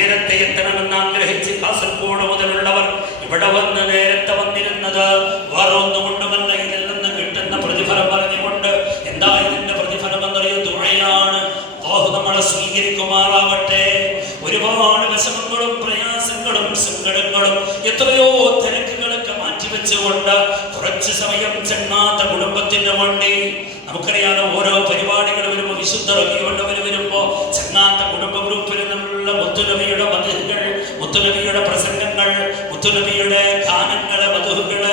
നേരത്തെ എത്തണമെന്ന് ആഗ്രഹിച്ച് കാസർഗോഡ് മുതലുള്ളവർ ഇവിടെ വന്ന് നേരത്തെ വന്നിരുന്നത് വേറെ ഒന്നുകൊണ്ടുമല്ല ഇതിൽ നിന്ന് കിട്ടുന്ന പ്രതിഫലം പറഞ്ഞുകൊണ്ട് എന്താ ഇതിന്റെ പ്രതിഫലം എന്നറിയ ദുഴയാണ് നമ്മളെ സ്വീകരിക്കുമാറാവട്ടെ. ഒരുപാട് വിഷമങ്ങളും പ്രയാസങ്ങളും സങ്കടങ്ങളും എത്രയോ തിരക്കുകളൊക്കെ മാറ്റിവെച്ചുകൊണ്ട് കുറച്ച് സമയം ചെണ്ണാത്ത കുടുംബത്തിന് വേണ്ടി നമുക്കറിയാലോ ഓരോ പരിപാടികൾ വരുമ്പോൾ വിശുദ്ധ റബിയുള്ളവർ വരുമ്പോൾ നിന്നുള്ള മുത്തുനബിയുടെ മധുഹുകൾ മുത്തുനബിയുടെ പ്രസംഗങ്ങൾ മുത്തുനബിയുടെ ഗാനങ്ങൾ മധുഹുകൾ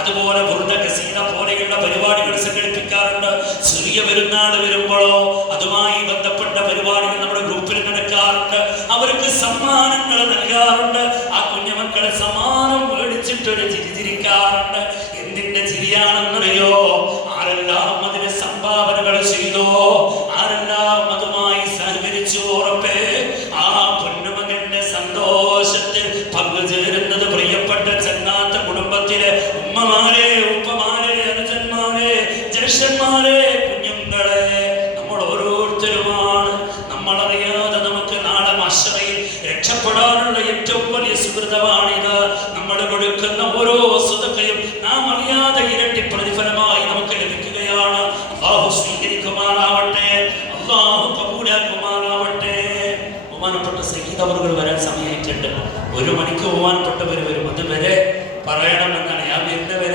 അതുപോലെ വൃദ്ധ കസീന പോലെയുള്ള പരിപാടികൾ സംഘടിപ്പിക്കാറുണ്ട്. സൂര്യ പെരുന്നാൾ വരുമ്പോഴോ അതുമായി ബന്ധപ്പെട്ട പരിപാടികൾ നമ്മുടെ ഗ്രൂപ്പിൽ നടക്കാറുണ്ട്. അവർക്ക് സമ്മാനങ്ങൾ നൽകാറുണ്ട്. ആ കുഞ്ഞുമക്കളെ സമ്മാനം മേടിച്ചിട്ടൊരു ചിരി ചിരിക്കാറുണ്ട്. എന്തിന്റെ ചിരിയാണെന്നറിയോ? ആരെല്ലാം രക്ഷപ്പെടാനുള്ള ഏറ്റവും വലിയ സുഹൃതമാണിത്. നമ്മൾ കൊടുക്കുന്ന ഓരോ സുതക്കയും നാം അറിയാതെ ഇരട്ടി പ്രതിഫലമായി നമുക്ക് ലഭിക്കുകയാണ്. അള്ളാഹു സ്വീകരിക്കുമാറാവട്ടെ. അള്ളാഹു കബൂലാക്കുമാറാവട്ടെ. ബഹുമാനപ്പെട്ട സംഗീതവറുകൾ വരാൻ സമയമായിട്ടുണ്ട്. ഒരു മണിക്ക് ബഹുമാനപ്പെട്ടവർ വരും അതുവരെ പറയണമെന്നാണ്. ഞാൻ വരുന്നവരെ